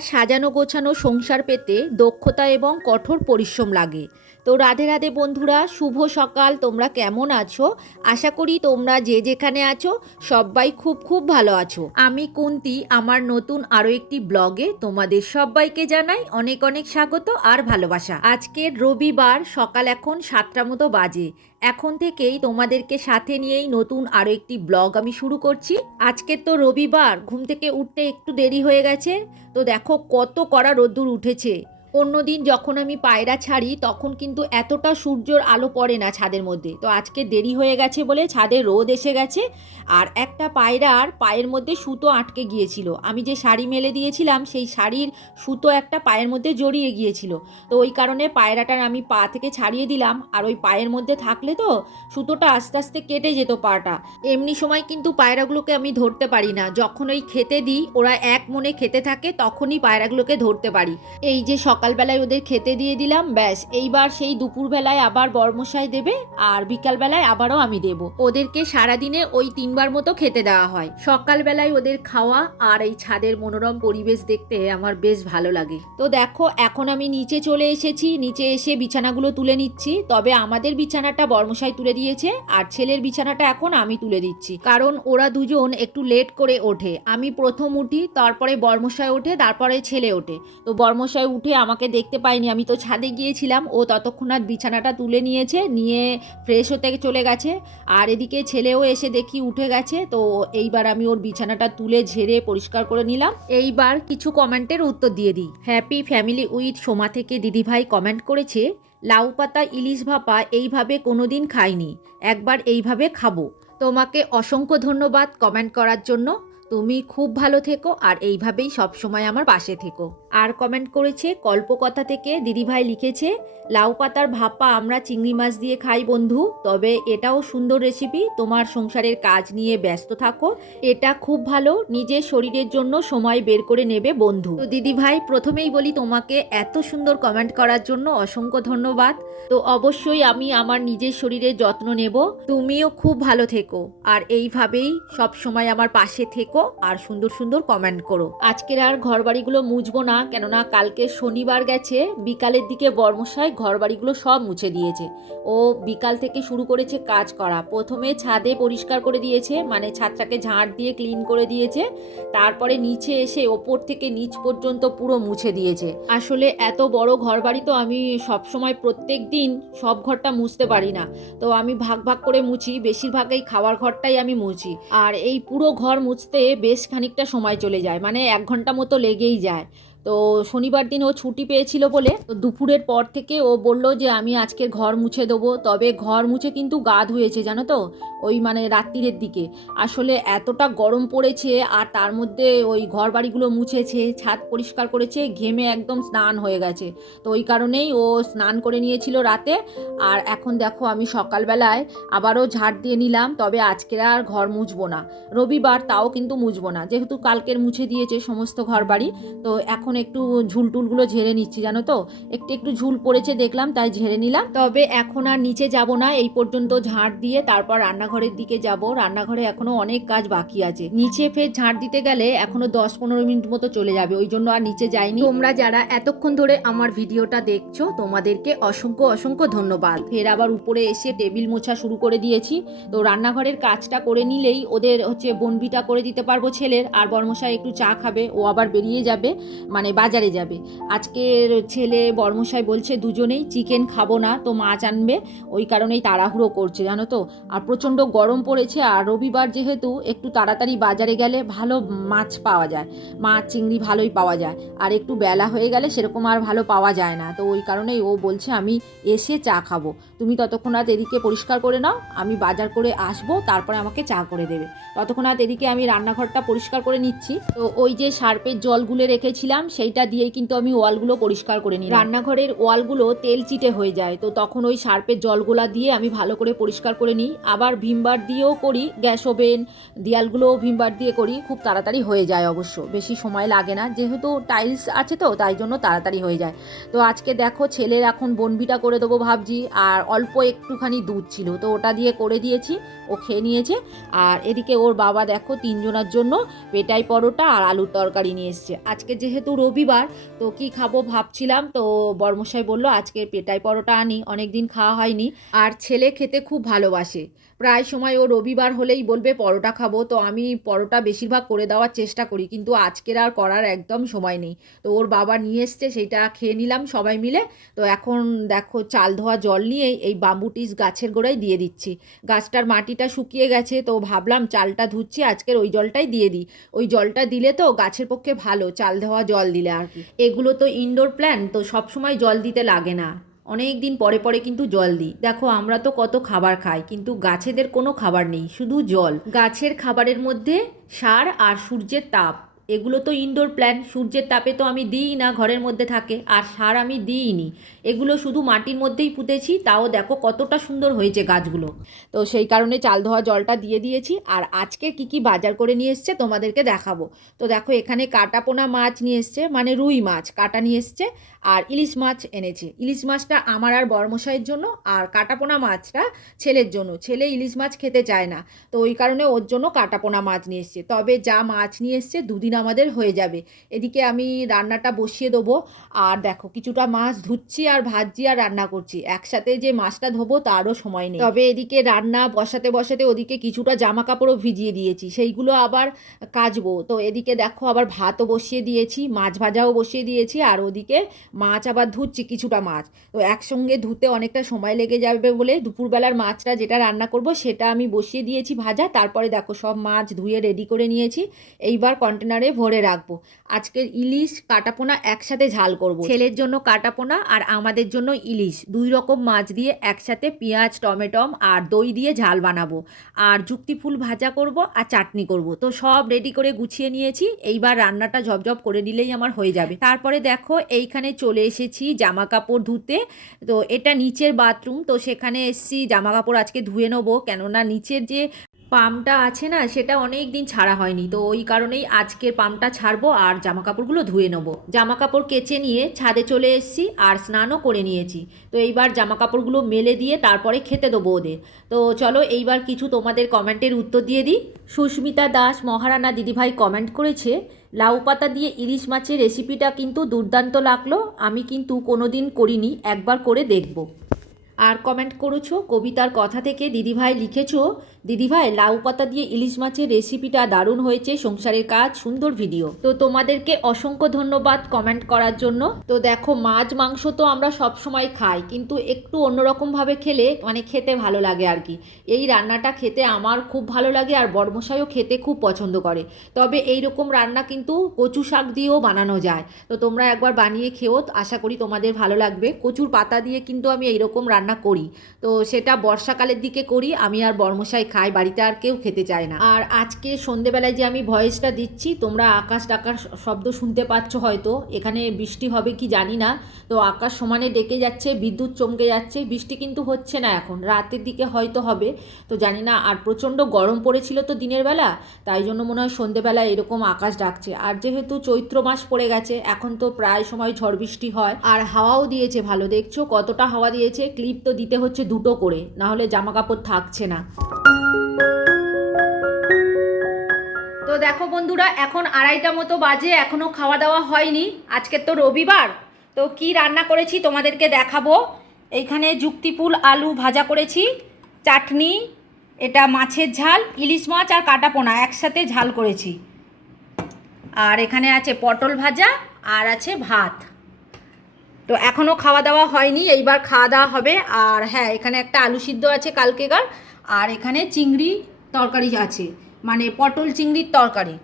সাজানো গোছানো সংসার পেতে দক্ষতা এবং কঠোর পরিশ্রম লাগে। তো রাধে রাধে বন্ধুরা, শুভ সকাল, তোমরা কেমন আছো? আশা করি তোমরা যে যেখানে আছো, সবাই খুব খুব ভালো আছো। আমি কুন্তি, আমার নতুন আরও একটি ব্লগে তোমাদের সবাইকে জানাই অনেক অনেক স্বাগত আর ভালোবাসা। আজকের রবিবার, সকাল এখন সাতটা মতো বাজে। এখন থেকেই তোমাদেরকে সাথে নিয়েই নতুন আরও একটি ব্লগ আমি শুরু করছি। আজকে তো রবিবার, ঘুম থেকে উঠতে একটু দেরি হয়ে গেছে। তো দেখো কত কড়া রোদ্দুর উঠেছে। অন্যদিন যখন আমি পায়রা ছাড়ি, তখন কিন্তু এতটা সূর্যর আলো পড়ে না ছাদের মধ্যে। তো আজকে দেরি হয়ে গেছে বলে ছাদে রোদ এসে গেছে আর একটা পায়রার পায়ের মধ্যে সুতো আটকে গিয়েছিল। আমি যে শাড়ি মেলে দিয়েছিলাম, সেই শাড়ির সুতো একটা পায়ের মধ্যে জড়িয়ে গিয়েছিল। তো ওই কারণে পায়রাটার আমি পা থেকে ছাড়িয়ে দিলাম আর ওই পায়ের মধ্যে থাকলে তো সুতোটা আস্তে আস্তে কেটে যেত পাটা। এমনি সময় কিন্তু পায়রাগুলোকে আমি ধরতে পারি না। যখন ওই খেতে দিই, ওরা এক মনে খেতে থাকে, তখনই পায়রাগুলোকে ধরতে পারি। এই যে সকালবেলায় ওদের খেতে দিয়ে দিলাম, ব্যাস। এইবার সেই দুপুরবেলায় আবার বর্মশাই দেবে আর বিকালবেলায় আবারও আমি দেব। ওদেরকে সারাদিনে ওই তিনবার মতো খেতে দেওয়া হয়। সকালবেলায় ওদের খাওয়া আর এই ছাদের মনোরম পরিবেশ দেখতে আমার বেশ ভালো লাগে। তো দেখো, এখন আমি নিচে চলে এসেছি। নিচে এসে বিছানাগুলো তুলে নিচ্ছি। তবে আমাদের বিছানাটা বর্মশাই তুলে দিয়েছে আর ছেলের বিছানাটা এখন আমি তুলে দিচ্ছি। কারণ ওরা দুজন একটু লেট করে ওঠে। আমি প্রথম উঠি, তারপরে বর্মশাই ওঠে, তারপরে ছেলে ওঠে। তো বর্মশাই উঠে আমাকে দেখতে পাইনি। আমি তো ছাদে গিয়েছিলাম। ও ততক্ষণ আর বিছানাটা তুলে নিয়েছে, নিয়ে ফ্রেশ হতে চলে গেছে। আর এদিকে ছেলেও এসে দেখি উঠে গেছে। তো এইবার আমি ওর বিছানাটা তুলে ঝেড়ে পরিষ্কার করে নিলাম। এইবার কিছু কমেন্টের উত্তর দিয়ে দিই। হ্যাপি ফ্যামিলি উইথ সোমা থেকে দিদিভাই কমেন্ট করেছে, লাউ পাতা, ইলিশ ভাপা এইভাবে কোনোদিন খাইনি। একবার এইভাবে খাব। তোমাকে অসংখ্য ধন্যবাদ কমেন্ট করার জন্য। তুমি খুব ভালো থেকো আর এইভাবেই সবসময় আমার পাশে থেকো। আর কমেন্ট করেছে, কল্পকথা থেকে দিদিভাই লিখেছে, লাউ পাতার ভাপা আমরা চিংড়ি মাছ দিয়ে খাই বন্ধু, তবে এটাও সুন্দর রেসিপি তোমার সংসারের কাজ নিয়ে ব্যস্ত থাকো, এটা খুব ভালো, নিজের শরীরের জন্য সময় বের করে নেবে বন্ধু। তো দিদিভাই, প্রথমেই বলি তোমাকে এত সুন্দর কমেন্ট করার জন্য অসংখ্য ধন্যবাদ। তো অবশ্যই আমি আমার নিজের শরীরের যত্ন নেব, তুমিও খুব ভালো থেকো, আর এইভাবেই সব সময় আমার পাশে থেকো। আর সুন্দর সুন্দর কমেন্ট করো। আজকের আর ঘর বাড়িগুলো মুছবো না, কেননা কালকে শনিবার গেছে, বিকালের দিকে বর্মশাই ঘর বাড়িগুলো সব মুছে দিয়েছে। ও বিকাল থেকে শুরু করেছে কাজ করা। প্রথমে ছাদে পরিষ্কার করে দিয়েছে মানে ছাদটাকে ঝাঁট দিয়ে ক্লিন করে দিয়েছে। তারপরে নিচে এসে ওপর থেকে নিচ পর্যন্ত পুরো মুছে দিয়েছে। আসলে এত বড় ঘর বাড়ি তো আমি সব সময় প্রত্যেক দিন সব ঘরটা মুছতে পারি না। তো আমি ভাগ ভাগ করে মুছি বেশিরভাগ এই খাওয়ার ঘরটাই আমি মুছি। আর এই পুরো ঘর মুছতে বেশ খানিকটা সময় চলে যায় মানে এক ঘণ্টা মতো লেগেই যায়। তো শনিবার দিন ও ছুটি পেয়েছিল বলে দুপুরের পর থেকে ও বলল যে, আমি আজকে ঘর মুছে দেবো। তবে ঘর মুছে কিন্তু গা ধুয়েছে, জানো তো? ওই মানে রাত্রিরের দিকে। আসলে এতটা গরম পড়েছে আর তার মধ্যে ওই ঘর বাড়িগুলো মুছেছে, ছাদ পরিষ্কার করেছে, ঘেমে একদম স্নান হয়ে গেছে। তো ওই কারণেই ও স্নান করে নিয়েছিল রাতে। আর এখন দেখো আমি সকালবেলায় আবারও ঝাড় দিয়ে নিলাম, তবে আজকের আর ঘর মুছবো না। রবিবার তাও কিন্তু মুছবো না, যেহেতু কালকের মুছে দিয়েছে সমস্ত ঘর বাড়ি তো এখন একটু ঝুল টুলগুলো ঝেড়ে নিচ্ছি, জানো তো? একটু একটু ঝুল পড়েছে দেখলাম, তাই ঝেড়ে নিলাম। তবে এখন আর নিচে যাব না, এই পর্যন্ত ঝাড় দিয়ে তারপর রান্নাঘরের দিকে যাব। রান্নাঘরে এখনও অনেক কাজ বাকি আছে। নিচে ফের ঝাড় দিতে গেলে এখনও দশ পনেরো মিনিট মতো চলে যাবে। ওই জন্য আর নিচে যাইনি। তোমরা যারা এতক্ষণ ধরে আমার ভিডিওটা দেখছ তোমাদেরকে অসংখ্য অসংখ্য ধন্যবাদ। ফের আবার উপরে এসে টেবিল মোছা শুরু করে দিয়েছি। তো রান্নাঘরের কাজটা করে নিলেই ওদের হচ্ছে বনবিটা করে দিতে পারব ছেলের। আর বর্মশাই একটু চা খাবে। ও আবার বেরিয়ে যাবে মানে বাজারে যাবে। আজকের ছেলে বর্মশাই বলছে দুজনেই চিকেন খাব না তো মাছ আনবে। ওই কারণেই তাড়াহুড়ো করছে জানো তো? আর প্রচণ্ড গরম পড়েছে আর রবিবার যেহেতু একটু তাড়াতাড়ি বাজারে গেলে ভালো মাছ পাওয়া যায়। মাছ, চিংড়ি ভালোই পাওয়া যায়। আর একটু বেলা হয়ে গেলে সেরকম আর ভালো পাওয়া যায় না। তো ওই কারণেই ও বলছে, আমি এসে চা খাব। তুমি ততক্ষণাৎ এদিকে পরিষ্কার করে নাও। আমি বাজার করে আসব। তারপরে আমাকে চা করে দেবে। ততক্ষণাৎ এদিকে আমি রান্নাঘরটা পরিষ্কার করে নিচ্ছি। তো ওই যে সার্পের জল গুলে রেখেছিলাম, সেইটা দিয়েই কিন্তু আমি ওয়ালগুলো পরিষ্কার করে নিই রান্নাঘরের ওয়ালগুলো তেল চিটে হয়ে যায়। তো তখন ওই সার্পের জলগুলা দিয়ে আমি ভালো করে পরিষ্কার করে নিই। আবার ভিমবার দিয়েও করি গ্যাস ওভেন, দেয়ালগুলোও ভিমবার দিয়ে করি, খুব তাড়াতাড়ি হয়ে যায় অবশ্য। বেশি সময় লাগে না, যেহেতু টাইলস আছে তো, তাই জন্য তাড়াতাড়ি হয়ে যায়। তো আজকে দেখো ছেলের এখন বনবিটা করে দেবো ভাবছি, আর অল্প একটুখানি দুধ ছিল, তো ওটা দিয়ে করে দিয়েছি, ও খেয়ে নিয়েছে। আর এদিকে ওর বাবা দেখো তিনজনের জন্য পেটাই পরোটা আর আলুর তরকারি নিয়ে এসছে। আজকে যেহেতু রবিবার, তো কি খাব ভাবছিলাম, তো বর্মশাই বলল, আজকে পেটাই পরোটা আনি অনেক দিন খাওয়া হয়নি। আর ছেলে খেতে খুব ভালোবাসে। প্রায় সময় ও রবিবার হলেই বলবে, পরোটা খাব। তো আমি পরোটা বেশিরভাগ করে দেওয়ার চেষ্টা করি, কিন্তু আজকের আর করার একদম সময় নেই। তো ওর বাবা নিয়ে এসছে, সেইটা খেয়ে নিলাম সবাই মিলে। তো এখন দেখো, চাল ধোয়া জল নিয়ে এই বাম্বুটিস গাছের গোড়ায় দিয়ে দিচ্ছি। গাছটার মাটিটা শুকিয়ে গেছে, তো ভাবলাম চালটা ধুচ্ছি, আজকের ওই জলটাই দিয়ে দিই। ওই জলটা দিলে তো গাছের পক্ষে ভালো, চাল ধোয়া জল দিলে আর এগুলো তো ইনডোর প্ল্যান তো সবসময় জল দিতে লাগে না। অনেক দিন পরে পরে কিন্তু জল দিই। দেখো, আমরা তো কত খাবার খাই, কিন্তু গাছেদের কোনো খাবার নেই, শুধু জল। গাছের খাবারের মধ্যে সার আর সূর্যের তাপ। এগুলো তো ইনডোর প্ল্যান সূর্যের তাপে তো আমি দিই না, ঘরের মধ্যে থাকে, আর সার আমি দিইনি। এগুলো শুধু মাটির মধ্যেই পুঁতেছি, তাও দেখো কতটা সুন্দর হয়েছে গাছগুলো। তো সেই কারণে চাল ধোয়া জলটা দিয়ে দিয়েছি, আর আজকে কি কি বাজার করে নিয়ে এসছে তোমাদেরকে দেখাবো। তো দেখো, এখানে কাটাপোনা মাছ নিয়ে এসছে মানে রুই মাছ কাটা নিয়ে এসছে আর ইলিশ মাছ এনেছে। ইলিশ মাছটা আমার আর বর্মশাইয়ের জন্য আর কাটাপোনা মাছটা ছেলের জন্য। ছেলে ইলিশ মাছ খেতে চায় না। তো ওই কারণে ওর জন্য কাটাপোনা মাছ নিয়ে এসছে। তবে যা মাছ নিয়ে এসছে দুদিন আমাদের হয়ে যাবে। এদিকে আমি রান্নাটা বসিয়ে দেবো। আর দেখো কিছুটা মাছ ধুচ্ছি আর ভাজছি আর রান্না করছি। একসাথে যে মাছটা ধোবো তারও সময় নেই। তবে এদিকে রান্না বসাতে বসাতে ওদিকে কিছুটা জামা কাপড়ও ভিজিয়ে দিয়েছি। সেইগুলো আবার কাচবো। তো এদিকে দেখো আবার ভাতও বসিয়ে দিয়েছি, মাছ ভাজাও বসিয়ে দিয়েছি। আর ওদিকে মাছ আবার ধুচ্ছি, কিছুটা মাছ। তো একসঙ্গে ধুতে অনেকটা সময় লেগে যাবে বলে দুপুরবেলার মাছটা যেটা রান্না করব সেটা আমি বসিয়ে দিয়েছি ভাজা, তারপরে দেখো সব মাছ ধুয়ে রেডি করে নিয়েছি। এইবার কন্টেনারে ভরে রাখব। আজকের ইলিশ কাটাপোনা একসাথে ঝাল করব। ছেলের জন্য কাটাপোনা আর আমাদের জন্য ইলিশ। দুই রকম মাছ দিয়ে একসাথে পেঁয়াজ, টমেটম আর দই দিয়ে ঝাল বানাবো। আর যুক্তি ফুল ভাজা করব আর চাটনি করব। তো সব রেডি করে গুছিয়ে নিয়েছি। এইবার রান্নাটা ঝপঝপ করে নিলেই আমার হয়ে যাবে। তারপরে দেখো এইখানে চলে এসেছি জামা কাপড় ধুতে। তো এটা নিচের বাথরুম তো সেখানে এসছি জামা কাপড় আজকে ধুয়ে নেব। কেননা নিচের যে পাম্পটা আছে না, সেটা অনেক দিন ছাড়া হয়নি। তো ওই কারণেই আজকের পাম্পটা ছাড়বো আর জামা কাপড়গুলো ধুয়ে নেব। জামা কাপড় কেচে নিয়ে ছাদে চলে এসেছি আর স্নানও করে নিয়েছি। তো এইবার জামা কাপড়গুলো মেলে দিয়ে তারপরে খেতে দেবো ওদের। তো চলো এইবার কিছু তোমাদের কমেন্টের উত্তর দিয়ে দিই। সুস্মিতা দাস, মহারানা দিদিভাই কমেন্ট করেছে, লাউ পাতা দিয়ে ইলিশ মাছের রেসিপিটা কিন্তু দুর্দান্ত লাগল, আমি কিন্তু কোনোদিন করিনি, একবার করে দেখব। আর কমেন্ট করেছ, কবিতার কথা থেকে দিদিভাই লিখেছো। দিদিভাই, লাউ পাতা দিয়ে ইলিশ মাছের রেসিপিটা দারুণ হয়েছে, সংসারের কাজ, সুন্দর ভিডিও তো তোমাদেরকে অসংখ্য ধন্যবাদ কমেন্ট করার জন্য। তো দেখো, মাছ, মাংস তো আমরা সব সময় খাই, কিন্তু একটু অন্যরকমভাবে খেলে মানে খেতে ভালো লাগে আর কি। এই রান্নাটা খেতে আমার খুব ভালো লাগে আর বর্মশাইও খেতে খুব পছন্দ করে। তবে এই রকম রান্না কিন্তু কচু শাক দিয়েও বানানো যায়। তো তোমরা একবার বানিয়ে খেও আশা করি তোমাদের ভালো লাগবে। কচুর পাতা দিয়ে কিন্তু আমি এইরকম রান্না করি। তো সেটা বর্ষাকালের দিকে করি, আমি আর বর্মশাই খাই, বাড়িতে আর কেউ খেতে চায় না। আর আজকে সন্ধেবেলায় যে আমি ভয়েসটা দিচ্ছি, তোমরা আকাশ ডাকার শব্দ শুনতে পাচ্ছ হয়তো, এখানে বৃষ্টি হবে কি জানি না। তো আকাশ সমানে ডেকে যাচ্ছে, বিদ্যুৎ চমকে যাচ্ছে, বৃষ্টি কিন্তু হচ্ছে না এখন, রাতের দিকে হয়তো হবে। তো জানি না, আর প্রচণ্ড গরম পড়েছিল তো দিনের বেলা, তাই জন্য মনে হয় সন্ধেবেলা এরকম আকাশ ডাকছে। আর যেহেতু চৈত্র মাস পড়ে গেছে, এখন তো প্রায় সময় ঝড় বৃষ্টি হয়। আর হাওয়াও দিয়েছে ভালো, দেখছ কতটা হাওয়া দিয়েছে ক্লিপ তো দিতে হচ্ছে দুটো করে না হলে জামা কাপড় থাকছে না। তো দেখো বন্ধুরা, এখন আড়াইটা মতো বাজে এখনও খাওয়া দাওয়া হয়নি। আজকে তো রবিবার, তো কি রান্না করেছি তোমাদেরকে দেখাবো। এইখানে যুক্তিপুল আলু ভাজা করেছি, চাটনি, এটা মাছের ঝাল, ইলিশ মাছ আর কাটাপোনা একসাথে ঝাল করেছি। আর এখানে আছে পটল ভাজা, আর আছে ভাত। তো এখনও খাওয়া দাওয়া হয়নি, এইবার খাওয়া দাওয়া হবে। আর হ্যাঁ এখানে একটা আলু সিদ্ধ আছে কালকেকার, আর এখানে চিংড়ি তরকারি আছে মানে পটল চিংড়ির তরকারি।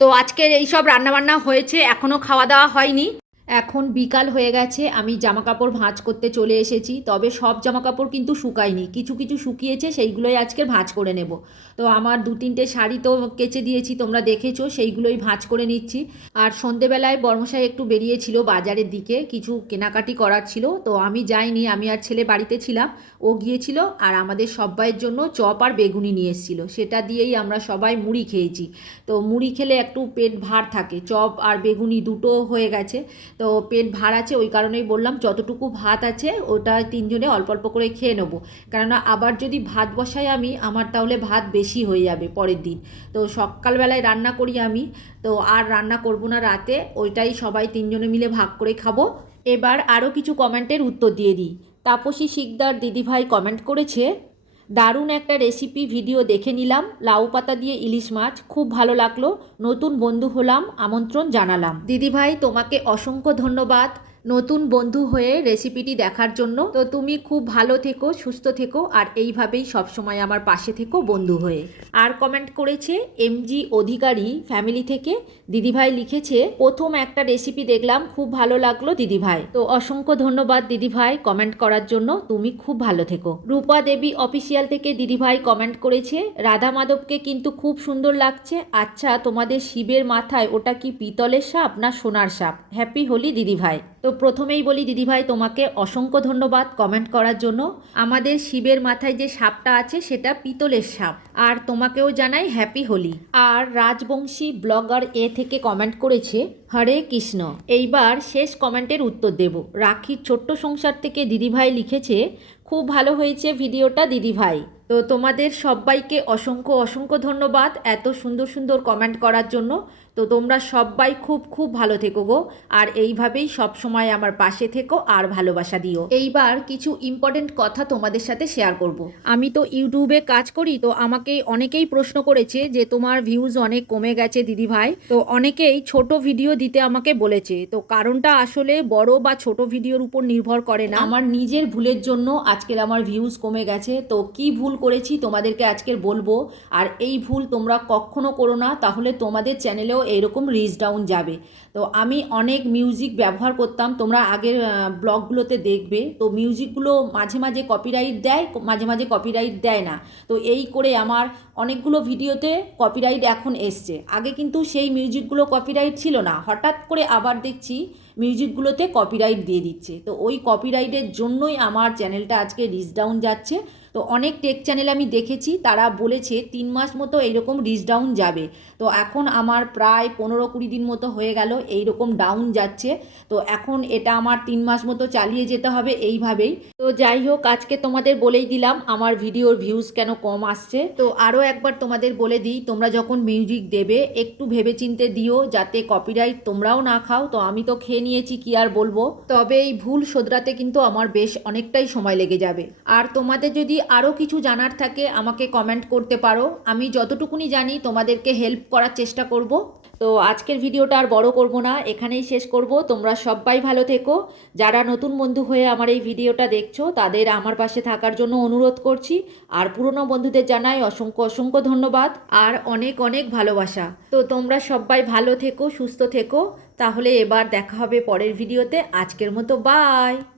তো আজকের এইসব রান্নাবান্না হয়েছে এখনও খাওয়া দাওয়া হয়নি। এখন বিকাল হয়ে গেছে, আমি জামা কাপড় ভাঁজ করতে চলে এসেছি, তবে সব জামা কাপড় কিন্তু শুকায়নি। কিছু কিছু শুকিয়েছে, সেইগুলোই আজকে ভাঁজ করে নেব। তো আমার দু তিনটে শাড়ি তো কেচে দিয়েছি, তোমরা দেখেছ, সেইগুলোই ভাঁজ করে নিচ্ছি। আর সন্ধেবেলায় বর্মশাই একটু বেরিয়েছিল বাজারের দিকে, কিছু কেনাকাটি করার ছিল, তো আমি যাইনি, আমি আর ছেলে বাড়িতে ছিলাম, ও গিয়েছিল, আর আমাদের সবাইয়ের জন্য চপ আর বেগুনি নিয়ে এসেছিল, সেটা দিয়েই আমরা সবাই মুড়ি খেয়েছি। তো মুড়ি খেলে একটু পেট ভার থাকে, চপ আর বেগুনি দুটো হয়ে গেছে তো পেট ভার আছে, ওই কারণেই বললাম যতটুকু ভাত আছে ওটা তিনজনে অল্প অল্প করে খেয়ে নেব। কেননা আবার যদি ভাত বসাই আমি, আমার তাহলে ভাত বেশি হয়ে যাবে পরের দিন। তো সকালবেলায় রান্না করি আমি, তো আর রান্না করব না রাতে, ওইটাই সবাই তিনজনে মিলে ভাগ করে খাব। এবার আরও কিছু কমেন্টের উত্তর দিয়ে দিই। তাপসী শিকদার দিদিভাই কমেন্ট করেছে দারুণ একটা রেসিপি ভিডিও দেখে নিলাম। লাউ পাতা দিয়ে ইলিশ মাছ, খুব ভালো লাগল। নতুন বন্ধু হলাম, আমন্ত্রণ জানালাম। দিদিভাই, তোমাকে অসংখ্য ধন্যবাদ। নতুন বন্ধু হয়ে রেসিপিটি দেখার জন্য। তো তুমি খুব ভালো থেকো, সুস্থ থেকো, আর এইভাবেই সবসময় আমার পাশে থেকো বন্ধু হয়ে। আর কমেন্ট করেছে এমজি অধিকারী ফ্যামিলি থেকে। দিদিভাই লিখেছে, প্রথম একটা রেসিপি দেখলাম, খুব ভালো লাগল দিদিভাই। তো অসংখ্য ধন্যবাদ দিদিভাই কমেন্ট করার জন্য, তুমি খুব ভালো থেকো। রূপা দেবী অফিসিয়াল থেকে দিদিভাই কমেন্ট করেছে, রাধা মাধবকে কিন্তু খুব সুন্দর লাগছে। আচ্ছা তোমাদের শিবের মাথায় ওটা কি পিতলের সাপ না সোনার সাপ? হ্যাপি হোলি দিদিভাই। তো প্রথমেই বলি, দিদিভাই, তোমাকে অসংখ্য ধন্যবাদ কমেন্ট করার জন্য। আমাদের শিবের মাথায় যে সাপটা আছে, সেটা পিতলের সাপ। আর তোমাকেও জানাই হ্যাপি হোলি। আর রাজবংশী ব্লগার এ থেকে কমেন্ট করেছে, হরে কৃষ্ণ। এইবার শেষ কমেন্টের উত্তর দেব। রাখির ছোট্ট সংসার থেকে দিদিভাই লিখেছে, খুব ভালো হয়েছে ভিডিওটা দিদিভাই। তো তোমাদের সবাইকে অসংখ্য অসংখ্য ধন্যবাদ এত সুন্দর সুন্দর কমেন্ট করার জন্য। তো তোমরা সবাই খুব খুব ভালো থেকো গো। আর এইভাবেই সব সময় আমার পাশে থেকো আর ভালোবাসা দিও। এইবার কিছু ইম্পর্টেন্ট কথা তোমাদের সাথে শেয়ার করব। আমি তো ইউটিউবে কাজ করি, তো আমাকে অনেকেই প্রশ্ন করেছে যে তোমার ভিউজ অনেক কমে গেছে দিদি ভাই। তো অনেকেই ছোট ভিডিও দিতে আমাকে বলেছে। তো কারণটা আসলে বড় বা ছোট ভিডিওর উপর নির্ভর করে না। আমার নিজের ভুলের জন্য আজকের আমার ভিউজ কমে গেছে। তো কি ভুল করেছি, তোমাদেরকে আজকের বলব। আর এই ভুল তোমরা কখনো করো না, তাহলে তোমাদের চ্যানেলেও এইরকম রিচ ডাউন যাবে। তো আমি অনেক মিউজিক ব্যবহার করতাম, তোমরা আগের ব্লগগুলোতে দেখবে। তো মিউজিকগুলো মাঝে মাঝে কপিরাইট দেয়, মাঝে মাঝে কপিরাইট দেয় না। তো এই করে আমার অনেকগুলো ভিডিওতে কপিরাইট এখন এসছে। আগে কিন্তু সেই মিউজিকগুলো কপিরাইট ছিল না। হঠাৎ করে আবার দেখছি মিউজিকগুলোতে কপিরাইট দিয়ে দিচ্ছে। তো ওই কপিরাইটের জন্যই আমার চ্যানেলটা আজকে রিচ ডাউন যাচ্ছে। তো অনেক টেক চ্যানেল আমি দেখেছি, তারা বলেছে তিন মাস মতো এইরকম রিচ ডাউন যাবে। তো এখন আমার প্রায় পনেরো কুড়ি দিন মতো হয়ে গেল, এইরকম ডাউন যাচ্ছে। তো এখন এটা আমার তিন মাস মতো চালিয়ে যেতে হবে এইভাবেই। তো যাই হোক, আজকে তোমাদের বলেই দিলাম আমার ভিডিওর ভিউজ কেন কম আসছে। তো আরও একবার তোমাদের বলে দিই, তোমরা যখন মিউজিক দেবে, একটু ভেবেচিন্তে দিও যাতে কপিরাইট তোমরাও না খাও। তো আমি তো খেয়ে নিয়েছি, কি আর বলব? তবে এই ভুল শোধরাতে কিন্তু আমার বেশ অনেকটাই সময় লেগে যাবে। আর তোমাদের যদি আরও কিছু জানার থাকে, আমাকে কমেন্ট করতে পারো। আমি যতটুকুনি জানি, তোমাদেরকে হেল্প করার চেষ্টা করব। তো আজকের ভিডিওটা আর বড় করব না, এখানেই শেষ করব। তোমরা সবাই ভালো থেকো। যারা নতুন বন্ধু হয়ে আমার এই ভিডিওটা দেখছ, তাদের আমার পাশে থাকার জন্য অনুরোধ করছি। আর পুরনো বন্ধুদের জানাই অসংখ্য অসংখ্য ধন্যবাদ আর অনেক অনেক ভালোবাসা। তো তোমরা সবাই ভালো থেকো, সুস্থ থেকো। তাহলে এবার দেখা হবে পরের ভিডিওতে। আজকের মতো, বাই!